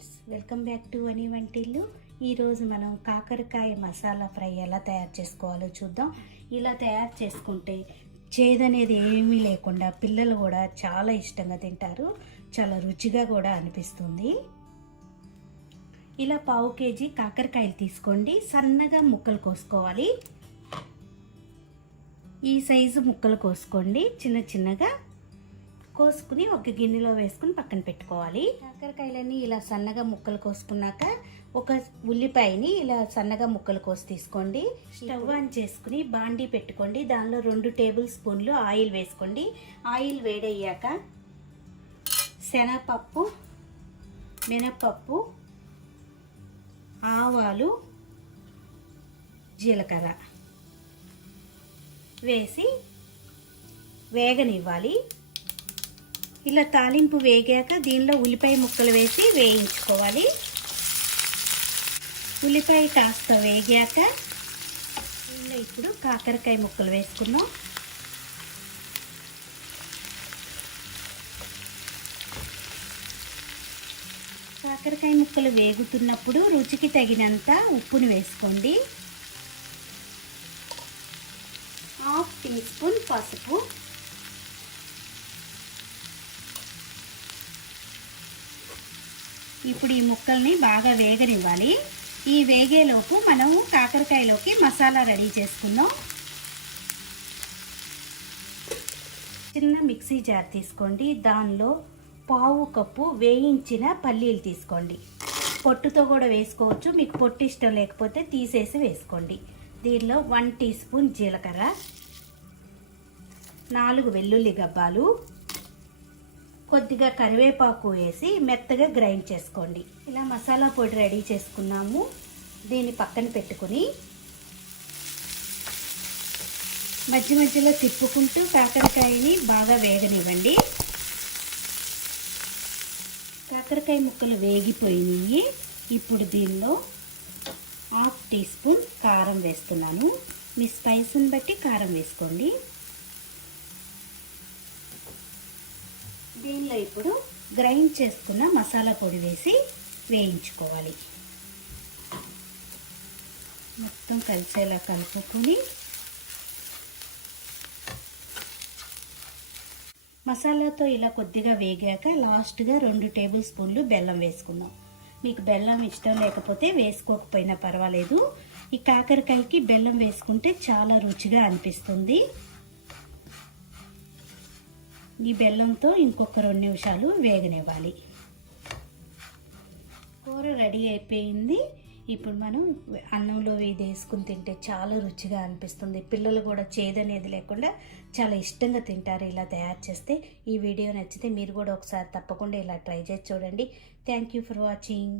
Friends, welcome back to వని వంటిల్లు. ఈరోజు మనం కాకరకాయ మసాలా ఫ్రై ఎలా తయారు చేసుకోవాలో చూద్దాం. ఇలా తయారు చేసుకుంటే చేదనేది ఏమీ లేకుండా పిల్లలు కూడా చాలా ఇష్టంగా తింటారు. చాలా రుచిగా కూడా అనిపిస్తుంది. ఇలా 1/2 కేజీ కాకరకాయలు తీసుకోండి. సన్నగా ముక్కలు కోసుకోవాలి. ఈ సైజు ముక్కలు కోసుకోండి. చిన్న చిన్నగా కోసుకుని ఒక గిన్నెలో వేసుకుని పక్కన పెట్టుకోవాలి. కాకరకాయలన్నీ ఇలా సన్నగా ముక్కలు కోసుకున్నాక ఒక ఉల్లిపాయని ఇలా సన్నగా ముక్కలు కోసి తీసుకోండి. స్టవ్ ఆన్ చేసుకుని బాండీ పెట్టుకోండి. దానిలో 2 టేబుల్ స్పూన్లు ఆయిల్ వేసుకోండి. ఆయిల్ వేడయ్యాక శనగపప్పు, మినపప్పు, ఆవాలు, జీలకర్ర వేసి వేగనివ్వాలి. ఇలా తాలింపు వేగాక దీనిలో ఉల్లిపాయ ముక్కలు వేసి వేయించుకోవాలి. ఉల్లిపాయ కాస్త వేగాక దీనిలో ఇప్పుడు కాకరకాయ ముక్కలు వేసుకుందాం. కాకరకాయ ముక్కలు వేగుతున్నప్పుడు రుచికి తగినంత ఉప్పును వేసుకోండి. 1/2 టీ స్పూన్ పసుపు, ఇప్పుడు ఈ ముక్కల్ని బాగా వేగనివ్వాలి. ఈ వేగేలోపు మనము కాకరకాయలోకి మసాలా రెడీ చేసుకుందాం. చిన్న మిక్సీ జార్ తీసుకోండి. దానిలో 1/2 కప్పు వేయించిన పల్లీలు తీసుకోండి. పొట్టుతో కూడా వేసుకోవచ్చు. మీకు పొట్టు ఇష్టం లేకపోతే తీసేసి వేసుకోండి. దీనిలో 1 టీ స్పూన్ జీలకర్ర, 4 వెల్లుల్లి గబ్బాలు, కొద్దిగా కరివేపాకు వేసి మెత్తగా గ్రైండ్ చేసుకోండి. ఇలా మసాలా పొడి రెడీ చేసుకున్నాము. దీన్ని పక్కన పెట్టుకుని మధ్య మధ్యలో తిప్పుకుంటూ కాకరకాయని బాగా వేగనివ్వండి. కాకరకాయ ముక్కలు వేగిపోయినాయి. ఇప్పుడు దీనిలో 1/2 టీ స్పూన్ కారం వేస్తున్నాను. మీ స్పైస్ని బట్టి కారం వేసుకోండి. దీనిలో ఇప్పుడు గ్రైండ్ చేసుకున్న మసాలా పొడి వేసి వేయించుకోవాలి. మొత్తం కలిసేలా కలుపుకొని మసాలాతో ఇలా కొద్దిగా వేగాక లాస్ట్గా 2 టేబుల్ స్పూన్లు బెల్లం వేసుకుందాం. మీకు బెల్లం ఇష్టం లేకపోతే వేసుకోకపోయినా పర్వాలేదు. ఈ కాకరకాయకి బెల్లం వేసుకుంటే చాలా రుచిగా అనిపిస్తుంది. ఈ బెల్లంతో ఇంకొక 2 నిమిషాలు వేగనివ్వాలి. కూర రెడీ అయిపోయింది. ఇప్పుడు మనం అన్నంలో ఇది వేసుకుని తింటే చాలా రుచిగా అనిపిస్తుంది. పిల్లలు కూడా చేదనేది లేకుండా చాలా ఇష్టంగా తింటారు ఇలా తయారు చేస్తే. ఈ వీడియో నచ్చితే మీరు కూడా ఒకసారి తప్పకుండా ఇలా ట్రై చేసి చూడండి. Thank you for watching.